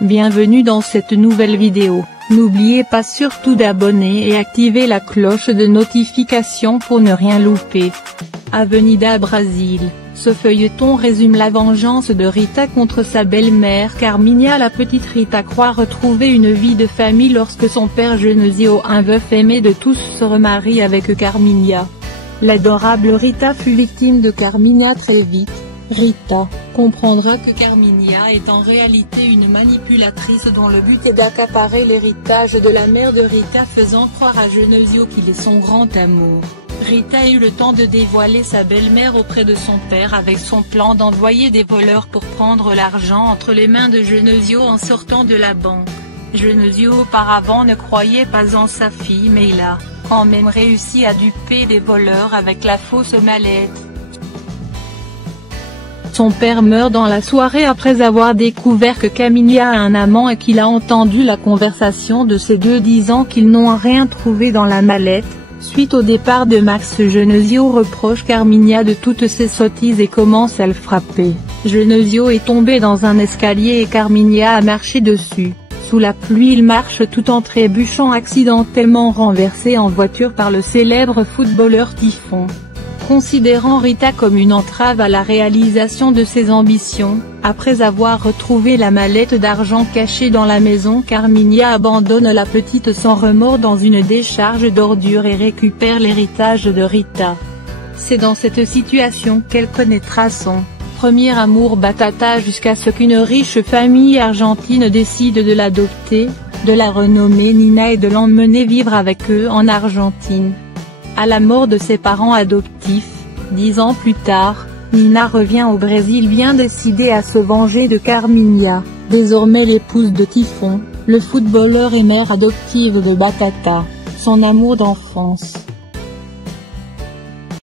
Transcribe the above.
Bienvenue dans cette nouvelle vidéo. N'oubliez pas surtout d'abonner et activer la cloche de notification pour ne rien louper. Avenida Brasil, ce feuilleton résume la vengeance de Rita contre sa belle-mère Carminha. La petite Rita croit retrouver une vie de famille lorsque son père Genésio, un veuf aimé de tous, se remarie avec Carminha. L'adorable Rita fut victime de Carminha très vite. Rita comprendra que Carminha est en réalité une manipulatrice dont le but est d'accaparer l'héritage de la mère de Rita, faisant croire à Genésio qu'il est son grand amour. Rita a eu le temps de dévoiler sa belle-mère auprès de son père avec son plan d'envoyer des voleurs pour prendre l'argent entre les mains de Genésio en sortant de la banque. Genésio auparavant ne croyait pas en sa fille, mais il a quand même réussi à duper des voleurs avec la fausse mallette. Son père meurt dans la soirée après avoir découvert que Carminha a un amant et qu'il a entendu la conversation de ces deux, disant qu'ils n'ont rien trouvé dans la mallette. Suite au départ de Max, Genésio reproche Carminha de toutes ses sottises et commence à le frapper. Genésio est tombé dans un escalier et Carminha a marché dessus. Sous la pluie, il marche tout en trébuchant, accidentellement renversé en voiture par le célèbre footballeur Typhon. Considérant Rita comme une entrave à la réalisation de ses ambitions, après avoir retrouvé la mallette d'argent cachée dans la maison, Carminha abandonne la petite sans remords dans une décharge d'ordures et récupère l'héritage de Rita. C'est dans cette situation qu'elle connaîtra son premier amour, Batata, jusqu'à ce qu'une riche famille argentine décide de l'adopter, de la renommer Nina et de l'emmener vivre avec eux en Argentine. À la mort de ses parents adoptifs, 10 ans plus tard, Nina revient au Brésil, bien décidée à se venger de Carminha, désormais l'épouse de Typhon, le footballeur et mère adoptive de Batata, son amour d'enfance.